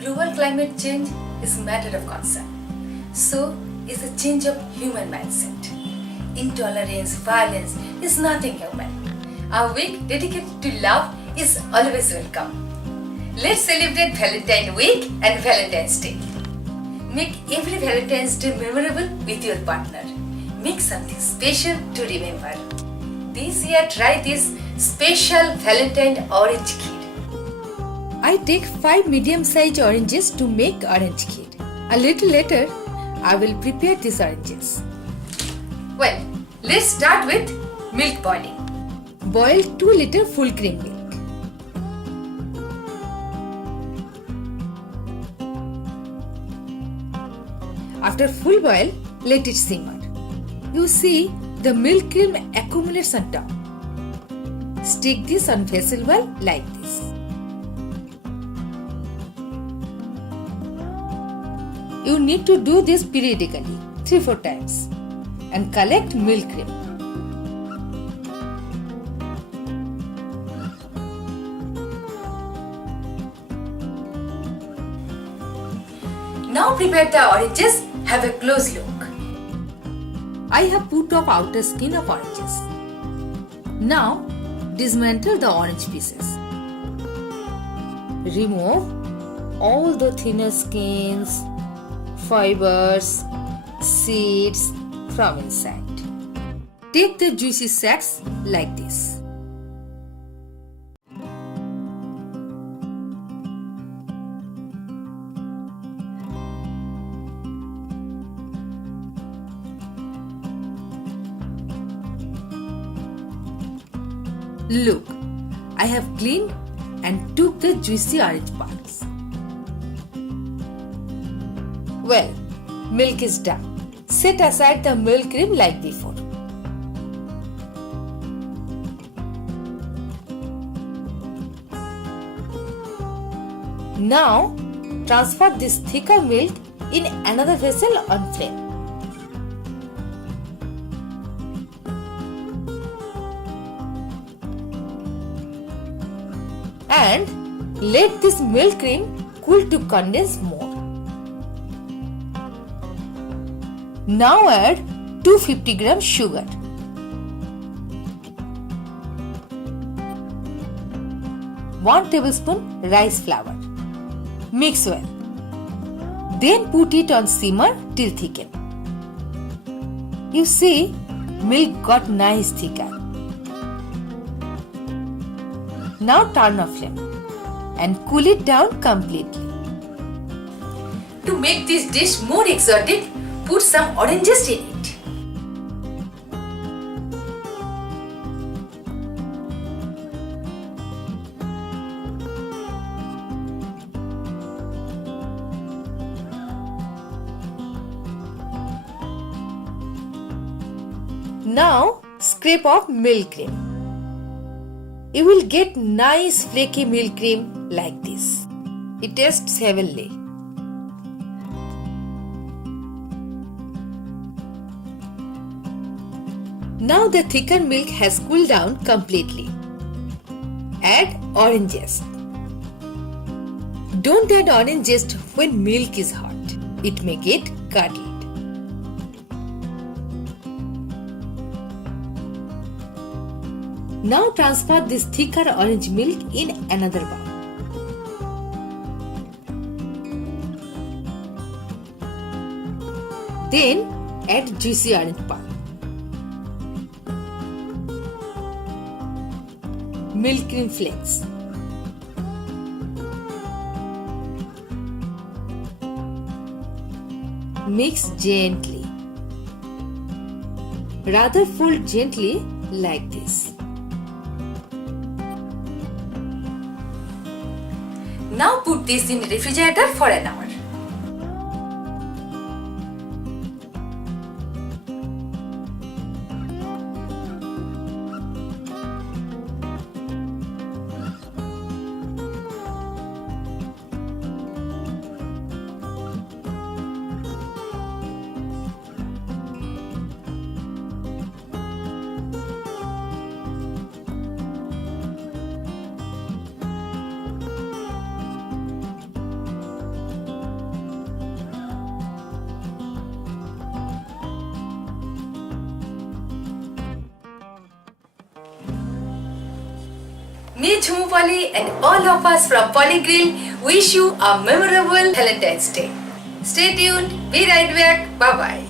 Global climate change is a matter of concern. So is a change of human mindset. Intolerance, violence is nothing human. A week dedicated to love is always welcome. Let's celebrate Valentine Week and Valentine's Day. Make every Valentine's Day memorable with your partner. Make something special to remember. This year try this special Valentine orange kheer. I take 5 medium-sized oranges to make orange kheer. A little later, I will prepare these oranges. Well, let's start with milk boiling. Boil 2 liter full cream milk. After full boil, let it simmer. You see, the milk cream accumulates on top. Stick this on vessel wall like this. You need to do this periodically, 3-4 times, and collect milk cream. Now prepare the oranges. Have a close look. I have put off outer skin of oranges. Now dismantle the orange pieces. Remove all the thinner skins, fibers, seeds from inside. Take the juicy sacs like this. Look, I have cleaned and took the juicy orange parts. Well, milk is done. Set aside the milk cream like before. Now, transfer this thicker milk in another vessel on flame. And let this milk cream cool to condense more. Now add 250 grams sugar. One tablespoon rice flour. Mix well. Then put it on simmer till thicken. You see, milk got nice thicker. Now turn off flame and cool it down completely. To make this dish more exotic, put some oranges in it. Now scrape off milk cream. You will get nice flaky milk cream like this. It tastes heavenly. Now the thickened milk has cooled down completely. Add orange zest. Don't add orange zest when milk is hot. It may get curdled. Now transfer this thicker orange milk in another bowl. Then add juicy orange pulp. Milk cream flakes. Mix gently. Rather fold gently like this. Now put this in refrigerator for an hour. Me, Jhumu, Poli, and all of us from PoliGrill wish you a memorable Valentine's Day. Stay tuned. Be right back. Bye bye.